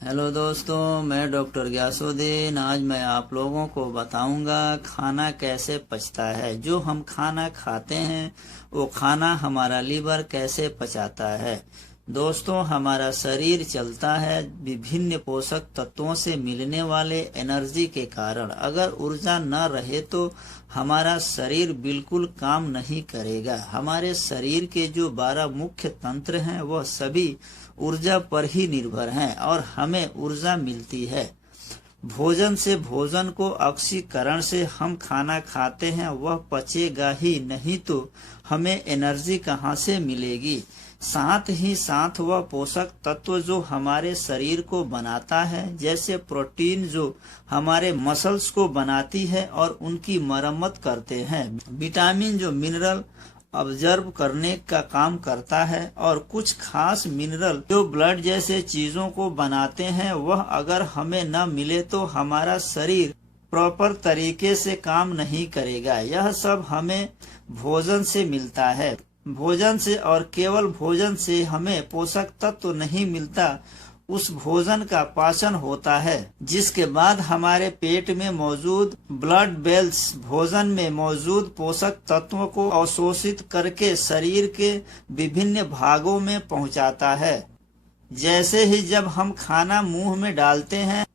Hello दोस्तों, मैं doctor Ghiyasuddin. आज मैं आप लोगों को बताऊंगा खाना कैसे पचता है। जो हम खाना खाते हैं वो खाना हमारा लीवर कैसे पचाता है। दोस्तों, हमारा शरीर चलता है विभिन्न पोषक तत्वों से मिलने वाले एनर्जी के कारण। अगर ऊर्जा न रहे तो हमारा शरीर बिल्कुल काम नहीं करेगा। हमारे शरीर के जो 12 मुख्य तंत्र हैं वह सभी ऊर्जा पर ही निर्भर हैं और हमें ऊर्जा मिलती है भोजन से। भोजन को ऑक्सीकरण से हम खाना खाते हैं, वह पचेगा ही नहीं तो हमें एनर्जी कहाँ से मिलेगी। साथ ही साथ वह पोषक तत्व जो हमारे शरीर को बनाता है, जैसे प्रोटीन जो हमारे मसल्स को बनाती है और उनकी मरम्मत करते हैं, विटामिन जो मिनरल ऑब्जर्व करने का काम करता है, और कुछ खास मिनरल जो ब्लड जैसे चीजों को बनाते हैं, वह अगर हमें न मिले तो हमारा शरीर प्रॉपर तरीके से काम नहीं करेगा। यह सब हमें भोजन से मिलता है। भोजन से और केवल भोजन से हमें पोषक तत्व नहीं मिलता, उस भोजन का पाचन होता है, जिसके बाद हमारे पेट में मौजूद ब्लड वेल्स भोजन में मौजूद पोषक तत्वों को अवशोषित करके शरीर के विभिन्न भागों में पहुंचाता है। जैसे ही जब हम खाना मुंह में डालते हैं,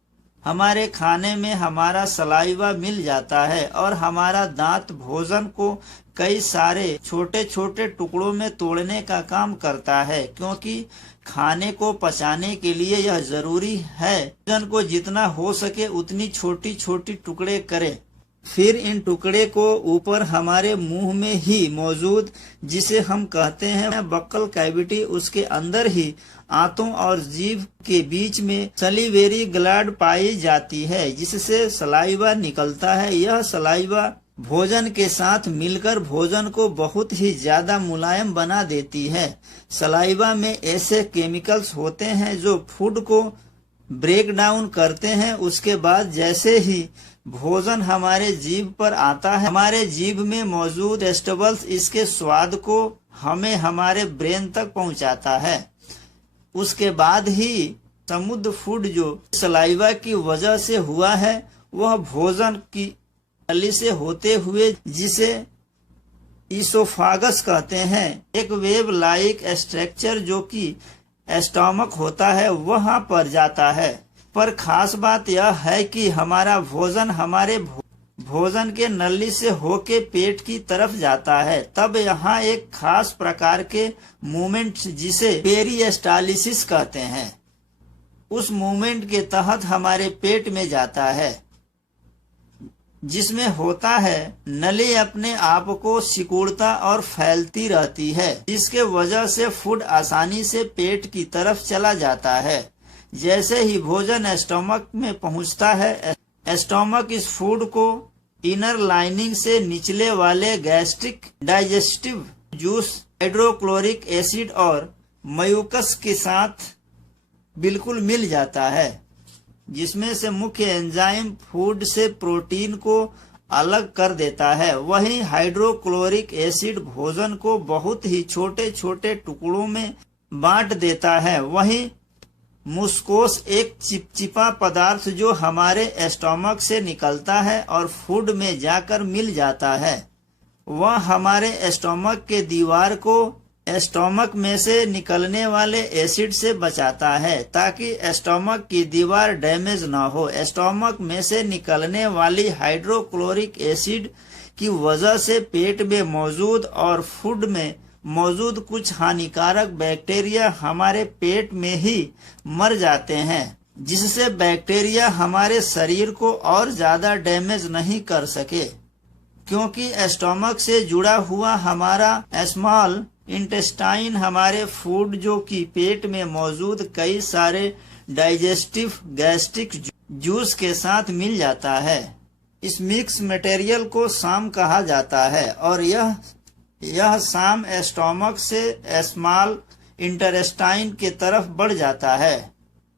हमारे खाने में हमारा सलाइवा मिल जाता है और हमारा दांत भोजन को कई सारे छोटे छोटे टुकड़ों में तोड़ने का काम करता है, क्योंकि खाने को पचाने के लिए यह जरूरी है भोजन को जितना हो सके उतनी छोटी छोटी टुकड़े करें। फिर इन टुकड़े को ऊपर हमारे मुंह में ही मौजूद, जिसे हम कहते हैं बक्कल कैविटी, उसके अंदर ही आंतों और जीभ के बीच में सलिवेरी ग्लैंड पाई जाती है, जिससे सलाइवा निकलता है। यह सलाइवा भोजन के साथ मिलकर भोजन को बहुत ही ज्यादा मुलायम बना देती है। सलाइवा में ऐसे केमिकल्स होते हैं जो फूड को ब्रेक डाउन करते हैं। उसके बाद जैसे ही भोजन हमारे जीभ पर आता है, हमारे जीभ में मौजूद टेस्टेबल्स इसके स्वाद को हमें हमारे ब्रेन तक पहुंचाता है। उसके बाद ही समुद्र फूड जो सलाइवा की वजह से हुआ है, वह भोजन की नली से होते हुए, जिसे इसोफागस कहते हैं, एक वेब लाइक स्ट्रक्चर जो कि स्टमक होता है, वहां पर जाता है। पर खास बात यह है कि हमारा भोजन हमारे भोजन के नली से होके पेट की तरफ जाता है। तब यहाँ एक खास प्रकार के मूवमेंट, जिसे पेरिस्टालिसिस कहते हैं, उस मूवमेंट के तहत हमारे पेट में जाता है, जिसमें होता है नली अपने आप को सिकुड़ता और फैलती रहती है, जिसके वजह से फूड आसानी से पेट की तरफ चला जाता है। जैसे ही भोजन स्टमक में पहुंचता है, स्टमक इस फूड को इनर लाइनिंग से निचले वाले gastric digestive juice, hydrochloric acid और म्यूकस के साथ बिल्कुल मिल जाता है, जिसमें से मुख्य एंजाइम फूड से प्रोटीन को अलग कर देता है। वहीं हाइड्रोक्लोरिक एसिड भोजन को बहुत ही छोटे छोटे टुकड़ों में बांट देता है। वहीं मुस्कोस एक चिपचिपा पदार्थ जो हमारे स्टमक से निकलता है और फूड में जाकर मिल जाता है, वह हमारे स्टमक के दीवार को स्टमक में से निकलने वाले एसिड से बचाता है, ताकि स्टमक की दीवार डैमेज न हो। स्टमक में से निकलने वाली हाइड्रोक्लोरिक एसिड की वजह से पेट में मौजूद और फूड में मौजूद कुछ हानिकारक बैक्टीरिया हमारे पेट में ही मर जाते हैं, जिससे बैक्टीरिया हमारे शरीर को और ज्यादा डैमेज नहीं कर सके। क्योंकि स्टमक से जुड़ा हुआ हमारा स्मॉल इंटेस्टाइन हमारे फूड जो कि पेट में मौजूद कई सारे डाइजेस्टिव गैस्ट्रिक जूस के साथ मिल जाता है। इस मिक्स मटेरियल को साम कहा जाता है, और यह साम स्टमक से स्मॉल इंटेस्टाइन के तरफ बढ़ जाता है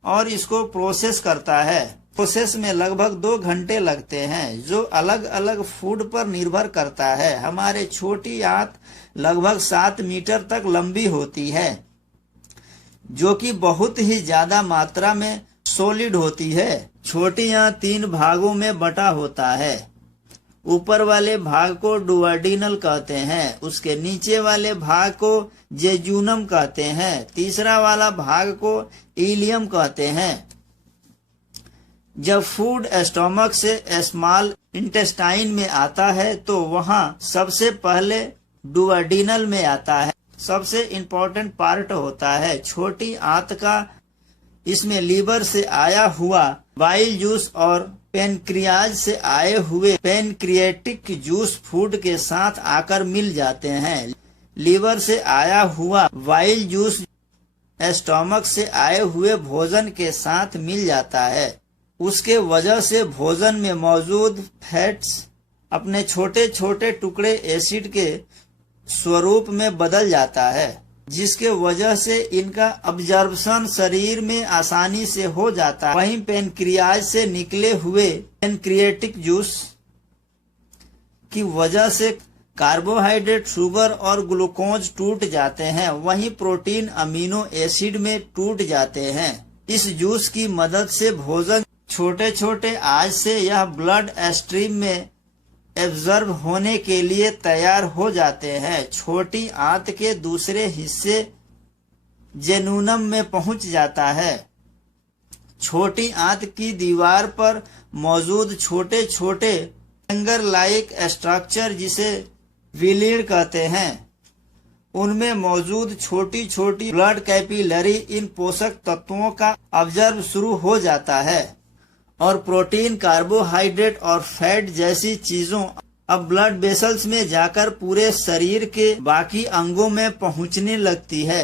और इसको प्रोसेस करता है। प्रोसेस में लगभग 2 घंटे लगते हैं, जो अलग अलग फूड पर निर्भर करता है। हमारे छोटी आंत लगभग 7 मीटर तक लंबी होती है, जो कि बहुत ही ज्यादा मात्रा में सॉलिड होती है। छोटी आंत 3 भागों में बटा होता है। ऊपर वाले भाग को डुओडेनल कहते हैं, उसके नीचे वाले भाग को जेजुनम कहते हैं, तीसरा वाला भाग को इलियम कहते हैं। जब फूड स्टोमक से स्मॉल इंटेस्टाइन में आता है तो वहाँ सबसे पहले डुओडेनल में आता है। सबसे इम्पोर्टेंट पार्ट होता है छोटी आंत का। इसमें लीवर से आया हुआ बाइल जूस और पेनक्रियाज से आए हुए पेनक्रिएटिक जूस फूड के साथ आकर मिल जाते हैं। लीवर से आया हुआ बाइल जूस स्टोमक से आए हुए भोजन के साथ मिल जाता है। उसके वजह से भोजन में मौजूद फैट्स अपने छोटे छोटे टुकड़े एसिड के स्वरूप में बदल जाता है, जिसके वजह से इनका अब्जॉर्प्शन शरीर में आसानी से हो जाता है। वहीं पेनक्रियाज से निकले हुए पेनक्रिएटिक जूस की वजह से कार्बोहाइड्रेट, शुगर और ग्लूकोज टूट जाते हैं। वहीं प्रोटीन अमीनो एसिड में टूट जाते हैं। इस जूस की मदद से भोजन छोटे छोटे आज से यह ब्लड स्ट्रीम में एब्जॉर्ब होने के लिए तैयार हो जाते हैं। छोटी आंत के दूसरे हिस्से जेनुनम में पहुंच जाता है। छोटी आंत की दीवार पर मौजूद छोटे छोटे फिंगर लाइक स्ट्रक्चर जिसे विलियड कहते हैं, उनमें मौजूद छोटी छोटी ब्लड कैपिलरी इन पोषक तत्वों का ऑब्जर्व शुरू हो जाता है और प्रोटीन, कार्बोहाइड्रेट और फैट जैसी चीजों अब ब्लड वेसल्स में जाकर पूरे शरीर के बाकी अंगों में पहुंचने लगती है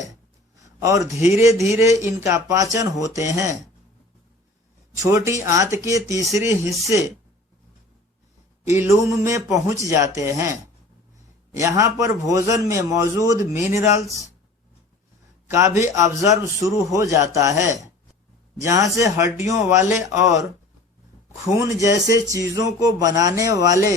और धीरे धीरे इनका पाचन होते हैं। छोटी आंत के तीसरे हिस्से इलूम में पहुंच जाते हैं। यहाँ पर भोजन में मौजूद मिनरल्स का भी ऑब्जर्व शुरू हो जाता है, जहाँ से हड्डियों वाले और खून जैसे चीजों को बनाने वाले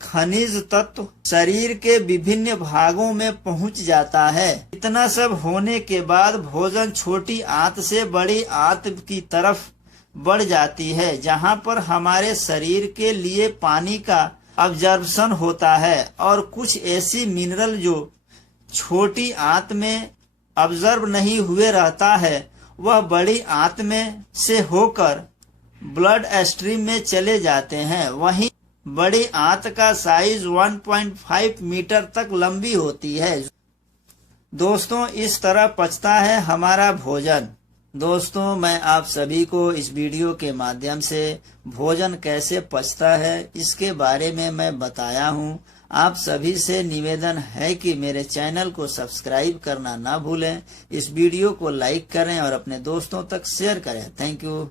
खनिज तत्व शरीर के विभिन्न भागों में पहुंच जाता है। इतना सब होने के बाद भोजन छोटी आंत से बड़ी आंत की तरफ बढ़ जाती है, जहां पर हमारे शरीर के लिए पानी का अब्जॉर्प्शन होता है और कुछ ऐसी मिनरल जो छोटी आंत में ऑब्जर्व नहीं हुए रहता है, वह बड़ी आंत में से होकर ब्लड स्ट्रीम में चले जाते हैं। वहीं बड़ी आंत का साइज 1.5 मीटर तक लंबी होती है। दोस्तों, इस तरह पचता है हमारा भोजन। दोस्तों, मैं आप सभी को इस वीडियो के माध्यम से भोजन कैसे पचता है इसके बारे में मैं बताया हूँ। आप सभी से निवेदन है कि मेरे चैनल को सब्सक्राइब करना ना भूलें, इस वीडियो को लाइक करें और अपने दोस्तों तक शेयर करें। Thank you.